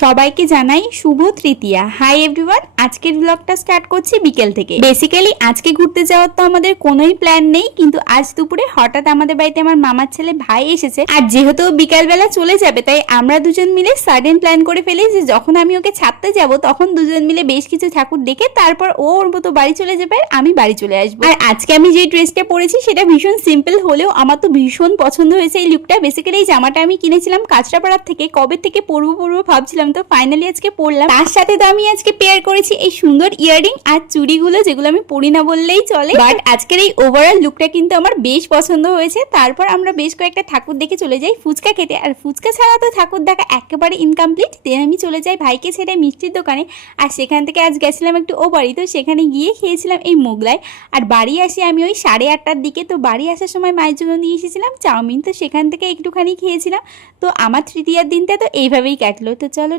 সবাইকে জানাই শুভ তৃতীয়া। Hi everyone, আজকের ব্লগটা স্টার্ট করছি বিকেল থেকে। বেসিক্যালি আজকে ঘুরতে যাওয়ার তো আমাদের কোনোই প্ল্যান নেই, কিন্তু আজ দুপুরে হঠাৎ আমাদের বাড়িতে আমার মামার ছেলে ভাই এসেছে, আর যেহেতু বিকালবেলা চলে যাবে তাই আমরা দুজন মিলে সাডেন প্ল্যান করে ফেলি যে যখন আমি ওকে ছাড়তে যাব তখন দুজন মিলে বেশ কিছু ঠাকুর দেখে তারপর ও ওর মতো বাড়ি চলে যাবে আর আমি বাড়ি চলে আসবো। আর আজকে আমি যে ড্রেসটা পরেছি সেটা ভীষণ সিম্পল হলেও আমার তো ভীষণ পছন্দ হয়েছে এই লুকটা। বেসিক্যালি এই জামাটা আমি কিনেছিলাম কাঁচরাপাড়ার থেকে, কবে থেকে পরবো ভাবছিলাম, তো ফাইনালি আজকে পরলাম। তার সাথে তো আমি আজকে পেয়ার করেছি এই সুন্দর ইয়াররিং আর চুড়িগুলো, যেগুলো আমি পরি না বললেই চলে। বাট আজকের এই ওভারঅল লুকটা কিন্তু আমার বেশ পছন্দ হয়েছে। তারপর আমরা বেশ কয়েকটা ঠাকুর দেখে চলে যাই ফুচকা খেতে, আর ফুচকা ছাড়া তো ঠাকুর দেখা একেবারে ইনকমপ্লিট। দেন আমি চলে যাই ভাইকে ছেড়ে মিষ্টির দোকানে, আর সেখান থেকে আজ গেছিলাম একটু ও বাড়ি, তো সেখানে গিয়ে খেয়েছিলাম এই মোগলাই। আর বাড়ি আসি আমি ওই 8:30টার দিকে। তো বাড়ি আসার সময় মায়ের জন্য নিয়ে এসেছিলাম চাউমিন, তো সেখান থেকে একটুখানি খেয়েছিলাম। তো আমার তৃতীয়ার দিনটা তো এইভাবেই কাটলো। তো চলো